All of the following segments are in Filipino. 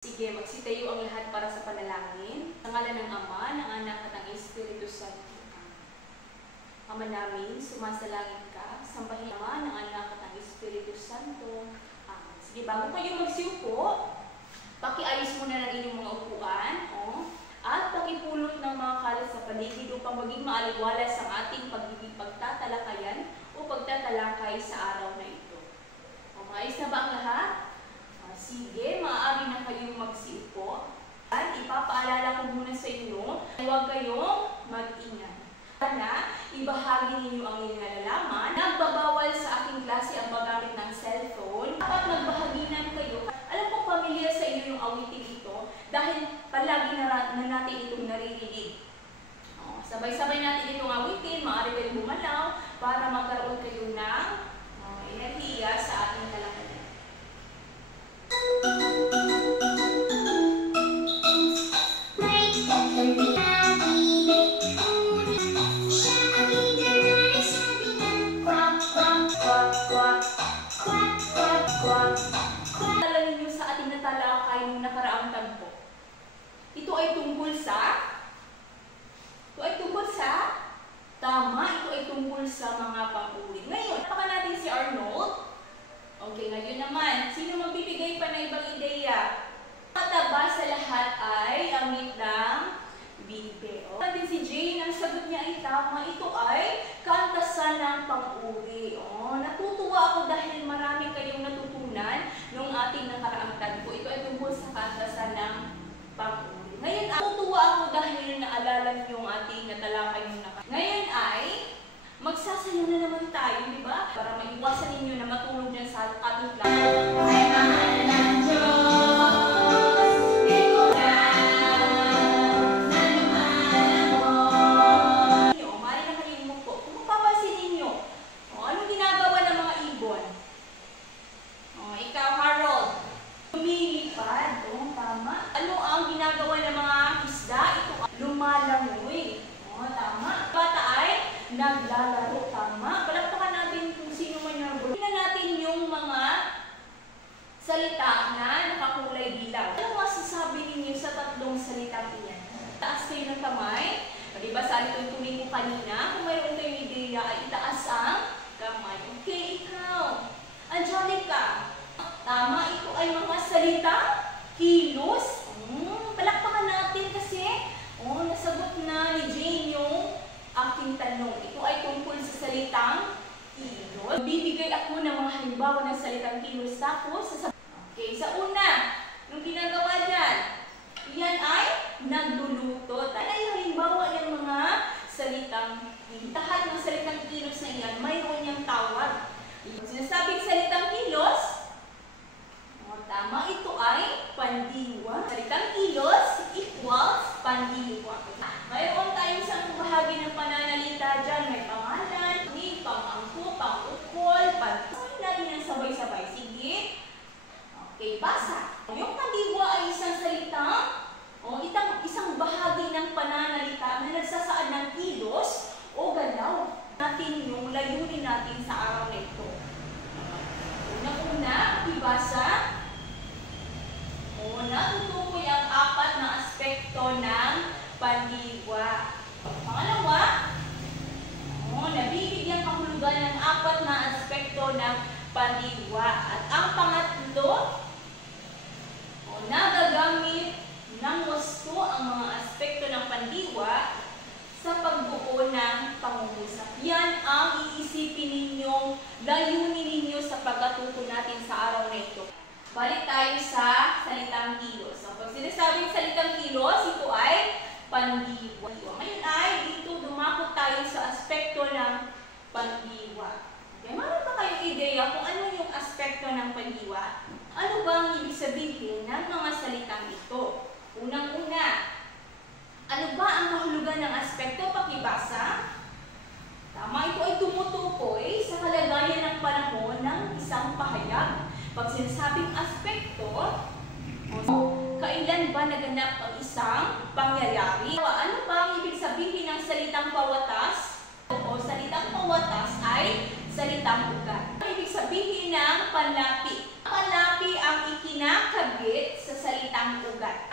Sige, magsitayo ang lahat para sa panalangin. Sa ngalan ng Ama, ng Anak at ng Espiritu Santo. Ama namin, sumasalangit ka, sambahin Ama, ng Anak at ng Espiritu Santo. Amen. Sige, bago kayo magsiupo, pakiayos muna ng inyong mga upuan, at pakipulot ng mga kalat sa paligid upang maging maaliwalas ang ating pagtatalakayan o pagtatalakay sa araw na ito. Maayos na ba ang lahat? Sige, maaari na kayong magsiupo. At ipapaalala ko muna sa inyo, huwag kayong mag-ingay. Sana, ibahagi ninyo ang inyong nalalaman. Nagbabawal sa aking klase ang paggamit ng cellphone. Dapat magbahaginan kayo. Alam ko pamilyar sa inyo yung awitin ito dahil palagi na natin itong naririnig. Sabay-sabay natin itong awitin, maaari kayong bumalaw para magkaroon kayo ng enerhiya sa ating talakayan. Alam niyo sa ating natalakay ng nakaraang tagpo. Ito ay tungkol sa tama, ito ay tungkol sa mga pang-uri. Ngayon, napaka natin si Arnold. Okay, ngayon naman, sino magbibigay pa ng ibang ideya? Mataba sa lahat ay amit ng bibe. Natin si Jane, ang sagot niya ay tama. Ito ay kantasan ng pang-uri. Natutuwa ako dahil marami kayong natutunan nung ating nakaraang tagpo. Ito ay tungkol sa kantasan ng pang-uri. Ngayon, natutuwa ako dahil naalala niyo yung ating natalakay nung nakaraang. Ngayon ay magsasayaw na naman tayo, di ba? Para maiwasan ninyo na matulog dyan sa ating klase. Ay, mahal ng Diyos, ikaw na lumalang mo. Mali na kayo mo po. Kung mapapansin ninyo, anong ginagawa ng mga ibon? Ikaw, Harold, lumilipad. Tama. Ano ang ginagawa ng mga isda? Ito, lumalangoy. Tama. Bata ay naglalaro. Tama. Palakpakan natin kung sino man yung tingnan natin yung mga salita na nakakulay dilaw. Ano masasabi ninyo sa tatlong salita iyan? Taas kayo ng kamay. Diba sa itutunin ko kanina, kung mayroon kayong ideya ay itaas ang kamay. Okay, ikaw. Angelica. Tama. Ito ay mga salita kilos. Palakpakan natin kasi nasagot na ni Jane yung aking tanong. Ito ay tungkol sa salitang kilos. Bibigay ako ng mga halimbawa ng salitang kilos. Tapos, okay, sa una, yung ginagawa dyan, yan ay nagluluto. Ano yung halimbawa ng mga salitang kilos? Lahat ng salitang kilos na yan, mayroon niyang tawag. Sinasabing salitang kilos, tama, ito ay pandiwa. Salitang kilos equals pandiwa. Mayroon tayong isang bahagi ng pananalita dyan. May pangalan, pang-angko, pang-ukol, sabihin natin yung sabay-sabay. Sige. Okay, basa. Yung pandiwa ay isang salita, isang bahagi ng pananalita na nagsasaad ng kilos o galaw. Natin yung layunin natin sa araw na ito. Una-una, ibasa. Natutukoy ang apat na aspekto ng pandiwa. Pangalawa, nabibigyan kahulugan ng apat na aspekto ng pandiwa. At ang pangatlo, nagagamit ng wasto ang mga aspekto ng pandiwa sa pagbuo ng pangungusap. Yan ang iisipin ninyong layunin ninyo sa pagkatuto natin sa araw na ito. Balik tayo sa salitang kilos. Pag sinasabing salitang kilos, ito ay pandiwa. Ngayon ay dito dumakot tayo sa aspekto ng pandiwa. Okay, meron ba kayong ideya kung ano yung aspekto ng pandiwa? Ano ba ang ibig sabihin ng mga salitang ito? Unang-una, ano ba ang kahulugan ng aspekto? Pakibasa. Tama, ito ay tumutukoy sa kalagayan ng panahon ng isang pahayag. Pag sinasabing aspekto, kailan ba naganap ang isang pangyayari? Ano ba ang ibig sabihin ng salitang pawatas? O salitang pawatas ay salitang ugat. Ang ibig sabihin ng panlapi? Panlapi ang ikinakabit sa salitang ugat.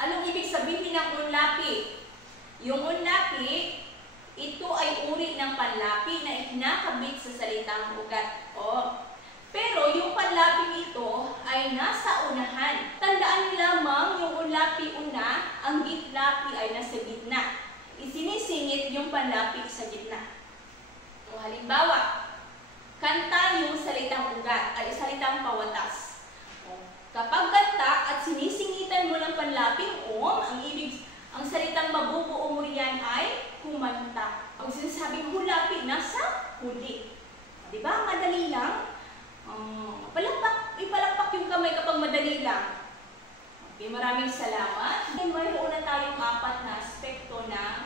Anong ibig sabihin ng unlapi? Yung unlapi, ito ay uri ng panlapi na ikinakabit sa salitang ugat. Pero yung panlapi ito ay nasa unahan. Tandaan niyo lamang yung unlapi una, ang gitlapi ay nasa gitna. Isinisingit yung panlapi sa gitna. Halimbawa, kanta yung salitang ugat ay salitang pawatas. Kapag kanta at sinisingitan mo ng panlaping ang salitang mabubuo mo riyan ay kumanta. Ang sinasabing hulapi, nasa huli. Diba? Madali lang. Ipalakpak yung kamay kapag madali lang. Okay, maraming salamat. Mayroon na tayong 4 na aspekto ng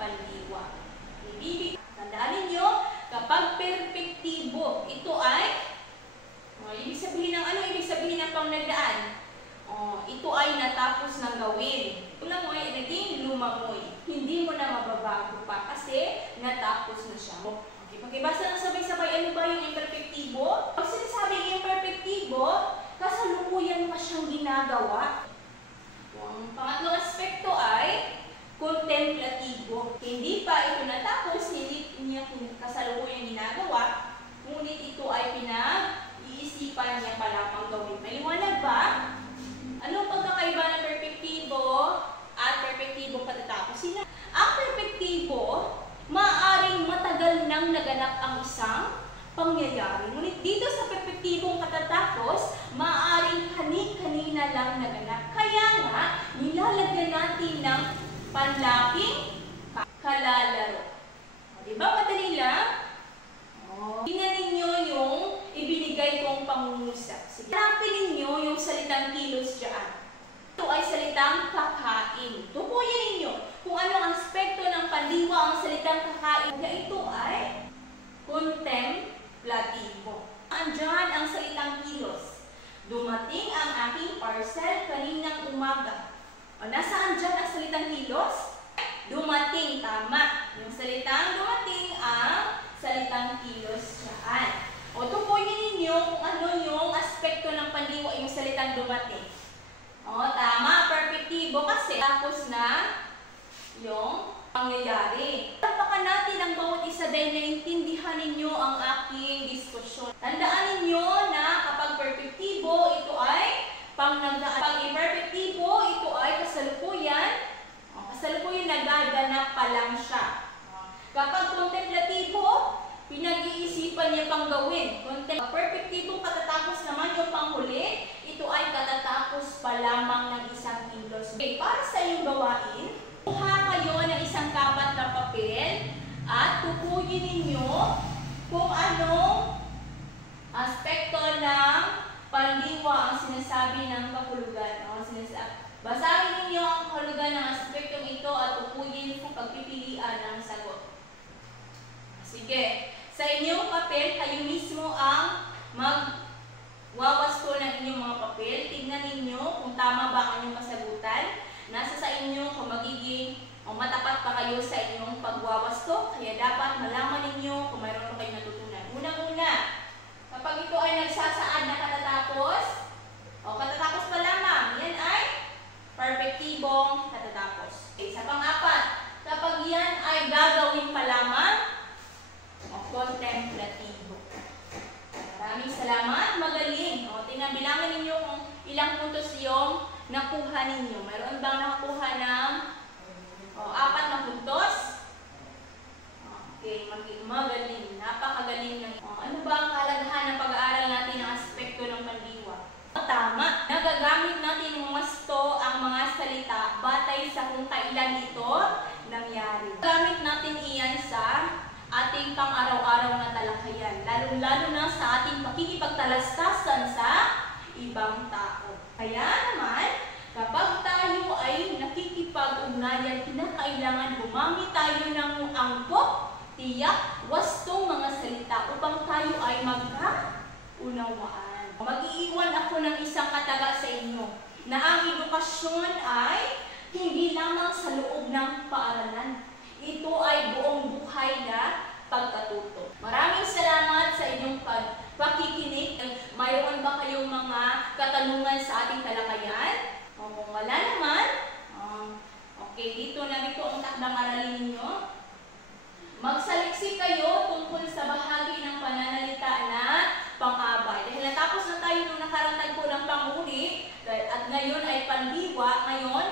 pandiwa. Tandaan ninyo, kapag perpektibo, ito ay ibig sabihin ng ibig sabihin ng pangnagdaan? Ito ay natapos ng gawin. Ulamoy ay naging lumamoy. Hindi mo na mababago pa kasi natapos na siya. Okay, pakibasa ng sabay-sabay, ano ba yung imperfektibo? Pag sinasabing imperfektibo, kasalukuyan pa siyang ginagawa. Ang pangatlong aspekto ay kontemplatibo. Hindi pa ito natapos, hindi niya kasalukuyang ginagawa, ngunit ito ay pinag-iisipan niya pala pang gawin. Maliwanag ba? Anong pagkakaiba ng perpektibo at perpektibong katatapos? Ang perpektibo, maaaring matagal nang naganap ang isang pangyayari. Ngunit dito sa perpektibong katatapos, maaaring kani-kanina lang naganap. Kaya nga, nilalagyan natin ng panlaping kalalaro. Diba? Madali lang? Tingnan ninyo yung ibinigay kong pangungusap. Sige. Hanapin ninyo yung salitang kilos dyan. Ito ay salitang kakain. Tukuyin ninyo kung anong aspekto ng pandiwa ang salitang kakain. Kaya ito ay kontemplatibo. Andyan ang salitang kilos. Dumating ang aking parcel kaninang umaga. Nasaan dyan ang salitang kilos? Dumating, tama. Yung salitang dumating ang salitang kilos dyan. Tukuyin ninyo kung ano yung aspekto ng pandiwa yung salitang dumating. Tama, perpektibo kasi tapos na yung pangyayari. Tapakan natin ang bawat isa dahil naintindihan ninyo ang aking diskusyon. Tandaan ninyo na kapag perpektibo, ito ay pangnagdaan. Pag imperfektibo, ito ay kasalukuyan. Kasalukuyan nagaganap pa lang siya. Kapag kontemplatibo, pinag-iisipan niya pang gawin. Perpektibong katatapos naman yung panghuli, ito ay katatapos pa lamang ng isang kilos. Okay, para sa iyong gawain, kuha kayo ng isang kapat na papel at tukuyin ninyo kung anong aspekto ng pandiwa ang sinasabi ng kahulugan. Basahin ninyo ang kahulugan ng aspektong ito at tukuyin kung pagpipilian ng sagot. Sige, sa inyong papel, kayo mismo ang magwawasto ng inyong mga papel. Tingnan ninyo kung tama ba ang inyong kasagutan. Nasa sa inyo kung matapat pa kayo sa inyong pagwawasto. Kaya dapat malaman ninyo kung mayroon pa kayong natutunan. Unang-una, kapag ito ay nagsasaad na katatapos, katatapos pa lamang, yan ay perpektibong katatapos. Okay, sa pang-apat, kapag yan ay gagawin pa lamang, kontemplatibo. Maraming salamat. Magaling. Tingnan, bilangan ninyo kung ilang puntos yung nakuha ninyo. Mayroon bang nakakuha ng 4 na puntos? Okay, magaling. Napakagaling ng ano ba ang kahalagahan ng pag-aaral natin ng aspekto ng pandiwa? Tama. Nagagamit natin ng wasto ang mga salita batay sa kung kailan ito nangyari. Gamit natin iyan sa ating pang-araw-araw na talakayan, lalo-lalo na sa ating pakikipagtalastasan sa ibang tao. Kaya naman, kapag tayo ay nakikipag-ugnayan, kinakailangan gumamit tayo ng angkop, tiyak, wastong mga salita upang tayo ay magkaunawaan. Mag-iiwan ako ng isang kataga sa inyo na ang edukasyon ay hindi lamang sa loob ng paaralan. Ito ay buong buhay na pagkatuto. Maraming salamat sa inyong pakikinig. Mayroon ba kayong mga katanungan sa ating talakayan? O kung wala naman, okay, dito ang takdang aralin ninyo. Magsaliksik kayo tungkol sa bahagi ng pananalita na pang-abay. Dahil natapos na tayo nung nakarang tagpo ng pang-uri, at ngayon ay pandiwa, ngayon,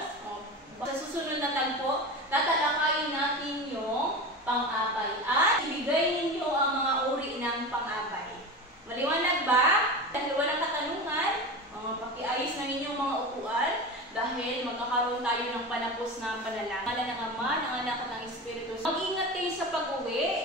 sa susunod na tagpo, tatalakayin natin yung pang-abay. At ibigay ninyo ang mga uri ng pang-abay. Maliwanag ba? Dahil walang katanungan, pakiayos na ninyo mga upuan, dahil magkakaroon tayo ng panapos na panalangin. Ng Ama, ng Anak at ng Espiritu. Mag-ingat kayo sa pag-uwi.